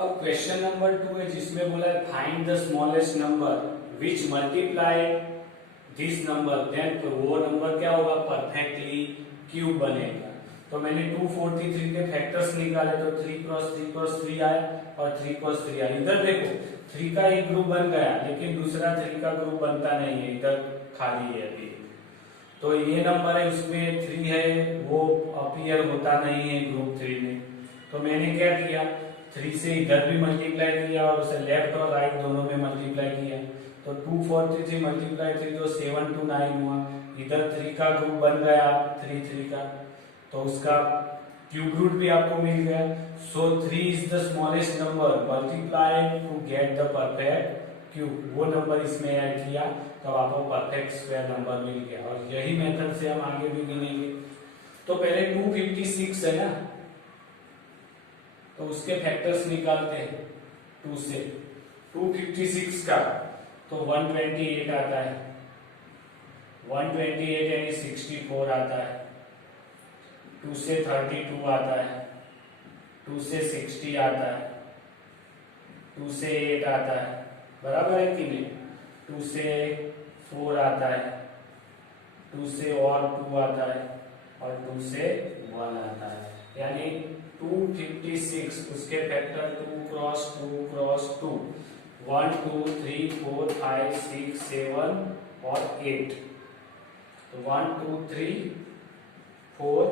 अब question number 2 है जिसमें बोला है find the smallest number which multiply this number, then वो नंबर क्या होगा, परफेक्टली क्यूब बनेगा। तो मैंने 243 के फैक्टर्स निकाले तो 3 क्रॉस 3 आए और 3 क्रॉस 3 आए। इधर देखो 3 का एक ग्रुप बन गया लेकिन दूसरा 3 का ग्रुप बनता नहीं है, इधर खाली है अभी। तो ये नंबर है उसमें 3 है, वो अपीयर होता नहीं है ग्रुप 3 में। तो मैंने क्या किया, 3 से इधर भी मल्टीप्लाई किया और उसे लेफ्ट और राइट दोनों में मल्टीप्लाई किया। तो 243 मल्टीप्लाई 3 तो 729 हुआ। इधर 3 का ग्रुप बन गया 3 का, तो उसका क्यूब रूट भी आपको मिल गया। So 3 is the smallest number multiply to get the perfect cube. वो नंबर इसमें ऐड किया तब आपको परफेक्ट स्क्वायर नंबर मिल गया। और यही मेथड से हम आगे भी गिनेंगे। तो पहले 256 है ना, तो उसके फैक्टर्स निकालते हैं 2 से। 256 का तो 128 आता है, 128 यानी 64 आता है। 2 से 32 आता है, 2 से 60 आता है, 2 से 8 आता है, बराबर है कि नहीं। 2 से 4 आता है, 2 से और 2 आता है और 2 से 1 आता है। यानी 256 उसके फैक्टर 2 क्रॉस 2 क्रॉस 2, 1 2 3 4 5 6 7 और 8। तो 1 2 3 4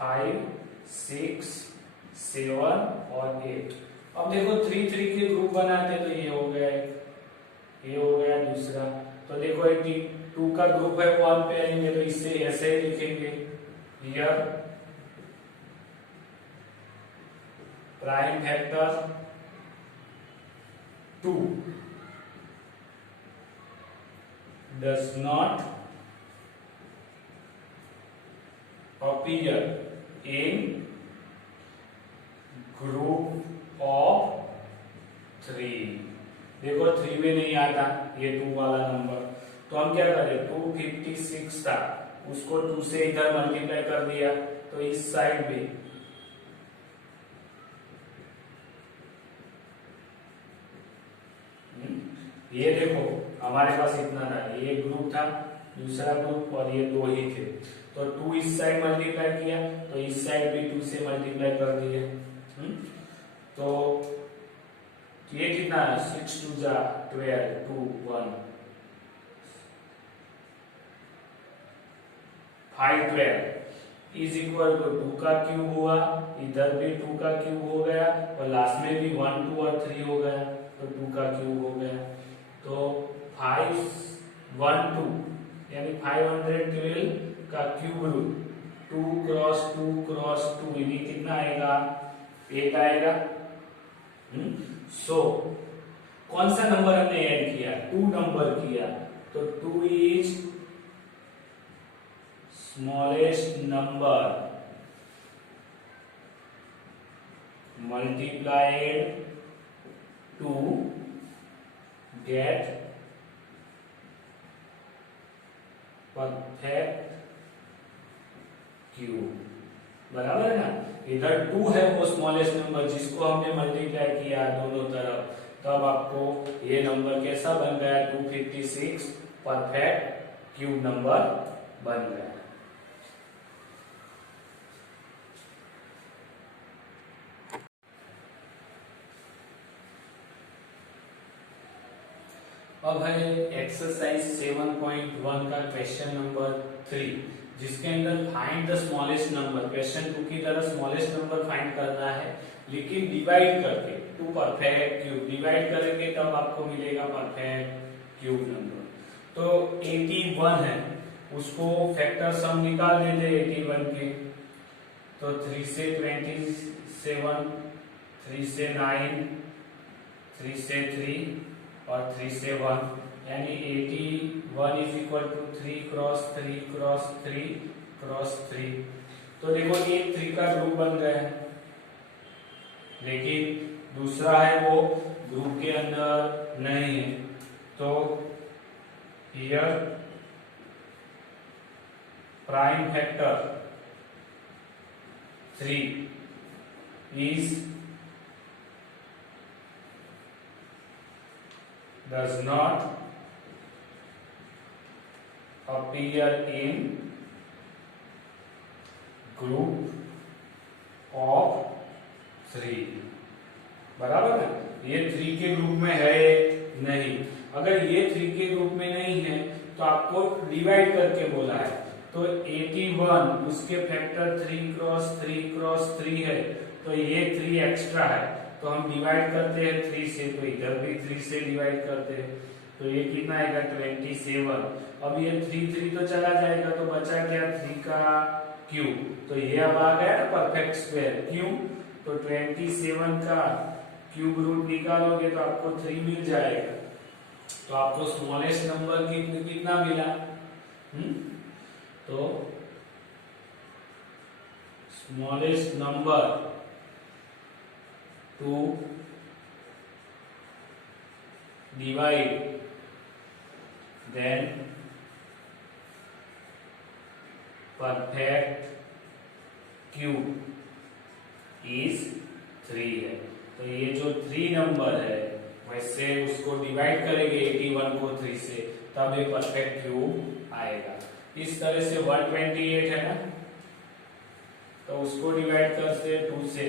5 6 7 और 8। अब देखो 3 3 के ग्रुप बनाते तो ये हो गया एक, ये हो गया दूसरा। तो देखो 2 का ग्रुप है 1 पे आएंगे तो इससे ऐसे ही लिखेंगे, here prime factor 2 does not appear in group of 3। देखो 3 में नहीं आता ये 2 वाला नंबर, तो हम क्या करें, 256 था उसको 2 से इधर मल्टीप्लाई कर दिया तो इस साइड भी ये देखो हमारे पास इतना था, ये ग्रुप था दूसरा ग्रुप और ये 2 ही थे। तो 2 इस साइड मल्टीप्लाई किया तो इस साइड भी 2 से मल्टीप्लाई कर दिए। तो ये कितना है, 6 2 जा 12 2 1 5 12 इज इक्वल टू 2 का क्यूब हुआ, इधर भी 2 का क्यूब हो गया और लास्ट में भी 1 2 और 3 हो गया तो 2 का क्यूब हो गया। तो 5 1 2 यानी 512 का क्यूब रूट 2 क्रॉस 2 क्रॉस 2 यानी कितना आएगा, 8 आएगा। सो कौन सा नंबर हमने ऐड किया, 2 नंबर किया, तो 2 is smallest number multiplied to get perfect cube, बराबर है ना। इधर 2 है वो स्मॉलेस्ट नंबर जिसको हमने मल्टीप्लाई किया दोनों तरफ, तब आपको ये नंबर कैसा बन गया, 256 परफेक्ट क्यूब नंबर बन गया। अब है एक्सरसाइज 7.1 का क्वेश्चन नंबर 3 जिसके अंदर find the smallest number. Question 2 की तरह स्मॉलेस्ट नंबर फाइंड करना है लेकिन डिवाइड करके, 2 परफेक्ट क्यूब डिवाइड करेंगे तब आपको मिलेगा परफेक्ट क्यूब नंबर। तो 81 है उसको फैक्टर सम निकाल देते 81 के। तो 3 से 27, 3 से 9, 3 से 3 और 3 से 1 यानी 81 is equal to 3 cross 3 cross 3 cross 3। तो देखो ये 3 का ग्रुप बन गया है लेकिन दूसरा है वो ग्रुप के अंदर नहीं है। तो here prime factor 3 is does not appear in group of 3। बराबर है, ये 3 के ग्रुप में है नहीं। अगर ये 3 के ग्रुप में नहीं है तो आपको डिवाइड करके बोला है, तो 81 उसके फैक्टर 3 क्रॉस 3 क्रॉस 3 है, तो ये 3 एक्स्ट्रा है, तो हम डिवाइड करते हैं 3 से, तो इधर भी 3 से डिवाइड करते हैं, तो ये कितना आएगा 27। अब ये 3 तो चला जाएगा, तो बचा क्या 3 का क्यूब, तो ये अब आ गया ना परफेक्ट स्क्वायर क्यूब, तो 27 का क्यूब रूट निकालोगे तो आपको 3 मिल जाएगा। तो आपको स्मॉलेस्ट नंबर कितना मिला, तो smallest number to divide then perfect cube is 3 है। तो ये जो 3 नंबर है वैसे उसको डिवाइड करेंगे 81 को 3 से, तब ये परफेक्ट क्यूब आएगा। इस तरह से 128 है ना, तो उसको डिवाइड करते 2 से,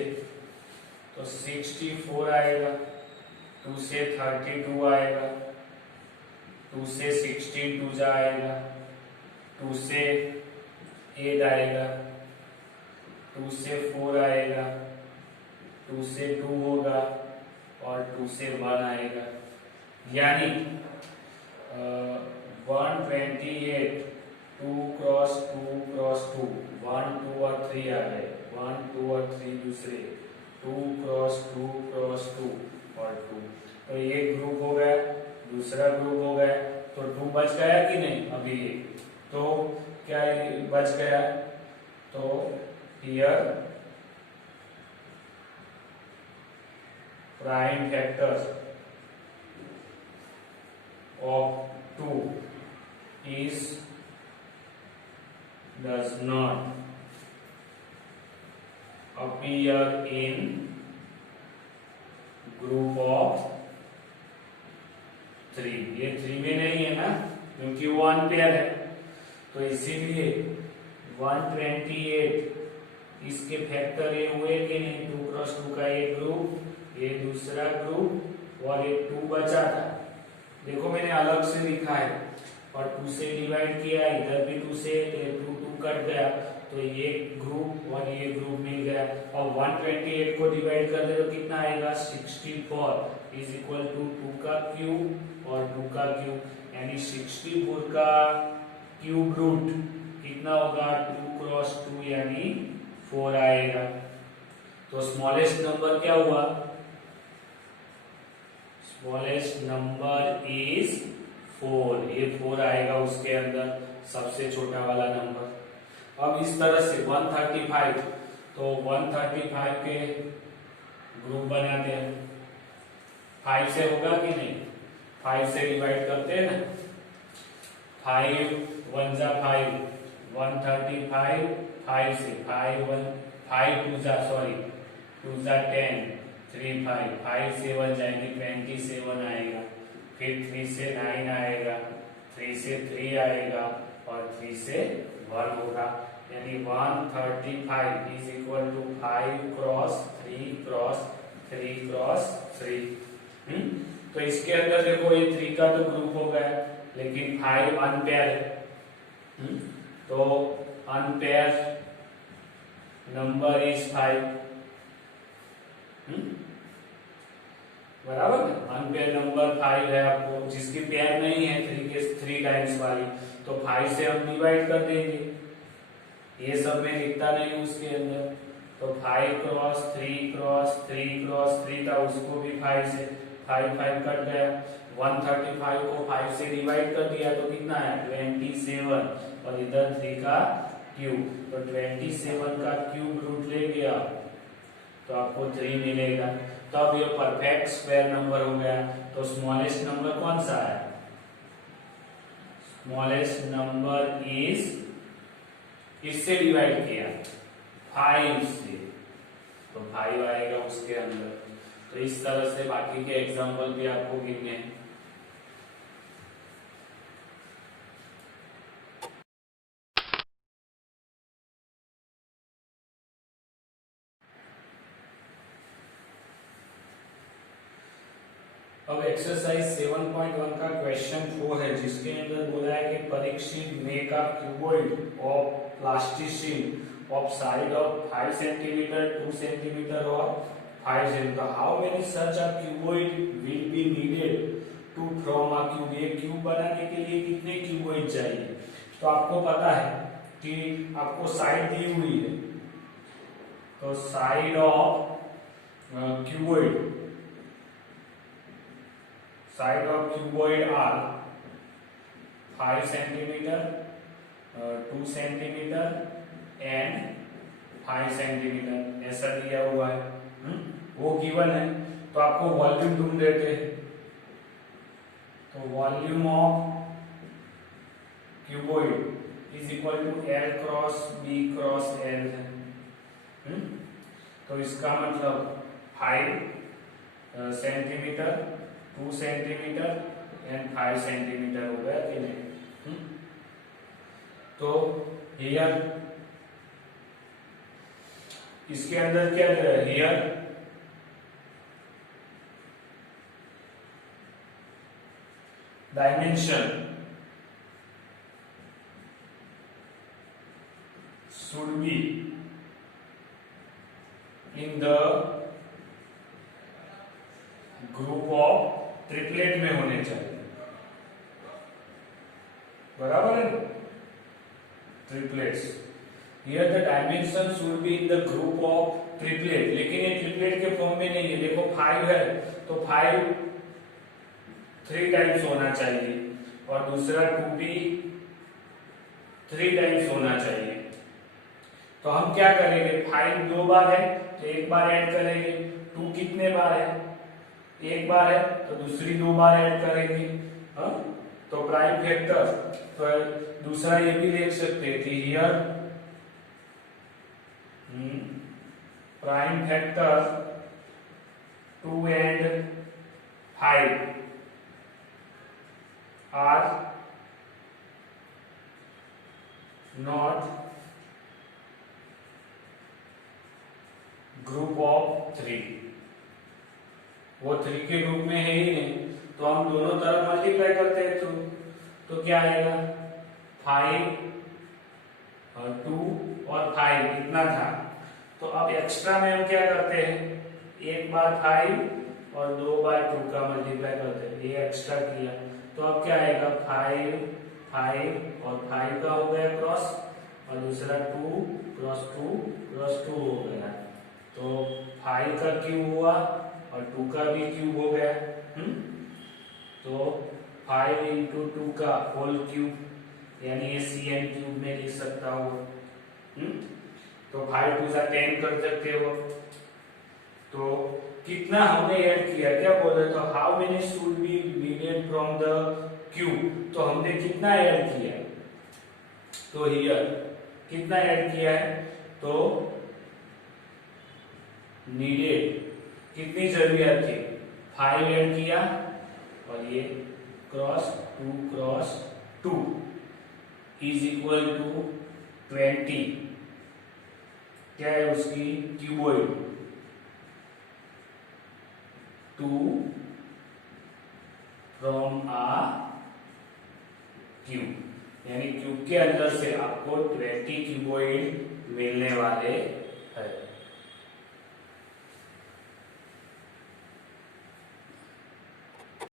तो 64 आएगा, 2 से 32 आएगा, 2 से 62 जाएगा, 2 से 8 आएगा, 2 से 4 आएगा, 2 से 2 होगा और 2 से 1 आएगा, यानी 128 2 क्रॉस 2 क्रॉस 2 1 2 और 3 आ गए, 1 2 और 3 दूसरे, 2 क्रॉस 2 क्रॉस 2 और 2, तो ये ग्रुप हो गया, दूसरा ग्रुप हो गया, तो 2 बच गया कि नहीं अभी ये, तो क्या ये बच गया, तो here prime factors of 2 is does not appear in group of 3। ये 3 में नहीं है ना, क्योंकि वो अनपेयर है, तो इसीलिए 128 इसके फैक्टर ये हुए कि नहीं, 2 क्रॉस 2 का ये ग्रुप, ये दूसरा ग्रुप, और ये 2 बचा था, देखो मैंने अलग से लिखा है, और 2 से डिवाइड किया, इधर भी 2 से 2 कट गया, तो ये ग्रुप और ये ग्रुप मिल गया, और 128 को डिवाइड कर दे तो कितना आएगा 64 इज इक्वल टू 2 का क्यूब और 2 का क्यूब, यानी 64 का क्यूब रूट कितना होगा 2 क्रॉस 2 यानी 4 आएगा। तो स्मॉलेस्ट नंबर क्या हुआ, स्मॉलेस्ट नंबर इज 4, ये 4 आएगा उसके अंदर, सबसे छोटा वाला नंबर। अब इस तरह से 135, तो 135 के ग्रुप बनाते हैं, 5 से होगा कि नहीं, 5 से डिवाइड करते हैं ना, 5 1 जा 5, 135 5 से, 5 2 जा 10, 3 5 से 1 जाएंगे 27 आएगा, फिर 3 से 9 आएगा, 3 से 3 आएगा और 3 से 1 होगा, यानी 135 is equal to 5 cross 3 cross 3 cross 3। तो इसके अंदर देखो ये 3 का तो ग्रुप हो गया, लेकिन 5 अनपेयर है, तो अनपेयर नंबर इज 5, बराबर है, अनपेयर नंबर 5 है आपको, जिसकी पेयर नहीं है 3 के 3 टाइम्स वाली, तो 5 से हम डिवाइड कर देंगे, ये सब में लिखता नहीं उसके अंदर, तो 5 क्रॉस 3 क्रॉस 3 क्रॉस 3 था, उसको भी 5 से 5 कट गया, 135 को 5 से डिवाइड कर दिया तो कितना है 27, और इधर 3 का क्यूब, तो 27 का क्यूब रूट ले गया तो आपको 3 मिलेगा, तब ये परफेक्ट स्क्वायर नंबर हो गया। तो स्मॉलेस्ट नंबर कौन सा है, स्मॉलेस्ट नंबर इज, इससे डिवाइड किया 5 से, तो 5 आएगा उसके अंदर। तो इस तरह से बाकी के एग्जाम्पल भी आपको गिनने हैं। अब एक्सरसाइज 7.1 का क्वेश्चन 4 है, जिसके अंदर बोला है कि Parikshit make a cuboid of plasticine of side of 5 centimetre, 2 centimetre और 5 centimetre. How many such a cuboid will be needed to from a cube. ये क्यूब बनाने के लिए कितने क्यूबॉइड चाहिए? तो आपको पता है कि आपको साइड दी हुई है, तो side of cuboid, side of cuboid are 5 centimetre, 2 centimetre and 5 centimetre, ऐसा दिया हुआ है। वो गिवन है, तो आपको वॉल्यूम ढूंढ देते हैं। तो volume of cuboid is equal to L cross B cross L है। तो इसका मतलब 5 सेंटीमीटर, 2 सेंटीमीटर एंड 5 सेंटीमीटर हो गया कि नहीं? तो हियर इसके अंदर क्या है? Here dimension should be in the group of triplet में होने चाहिए, बराबर है? Triplets, here the dimension should be in the group of triplet, लेकिन ये ट्रिपलेट के फॉर्म में नहीं है। देखो 5 है तो 5 3 टाइम्स होना चाहिए और दूसरा 2b 3 टाइम्स होना चाहिए। तो हम क्या करेंगे? 5 2 बार है तो एक बार ऐड करेंगे। 2 कितने बार है? एक बार है तो दूसरी 2 बार ऐड करेंगे। तो प्राइम फैक्टर, तो दूसरा ये भी देख सकते हैं कि here prime factor 2 and 5 are not group of 3, वो 3 के ग्रुप में है ही नहीं, तो हम दोनों तरफ मल्टीप्लाई करते हैं तो क्या आएगा? 5 और 2 और 5 इतना था। तो अब एक्स्ट्रा में हम क्या करते हैं? एक बार 5 और 2 बार 2 का मल्टीप्लाई करते हैं, ये एक्स्ट्रा किया। तो अब क्या आएगा? 5 5 और 5 का हो गया क्रॉस, और दूसरा 2 क्रॉस 2 क्रॉस 2 हो गया। तो 5 का क्यूब हुआ और 2 का भी क्यूब हो गया। तो 5 इंटू 2 का होल क्यूब, यानी ये CN क्यूब में लिख सकता हो। तो 5 2 से 10 कर सकते हो। तो कितना हमने ऐड किया? क्या बोल रहे? तो how many should be needed from the cube. तो हमने कितना ऐड किया? तो हियर कितना ऐड किया है? तो नीडेड कितनी जरूरत थी? 5 ऐड किया और ये क्रॉस 2 इज इक्वल टू 20। क्या है उसकी? क्यूबॉइड 2 फ्रॉम आ क्यूब, यानी क्यूब के अंदर से आपको 20 क्यूबॉइड मिलने वाले हैं।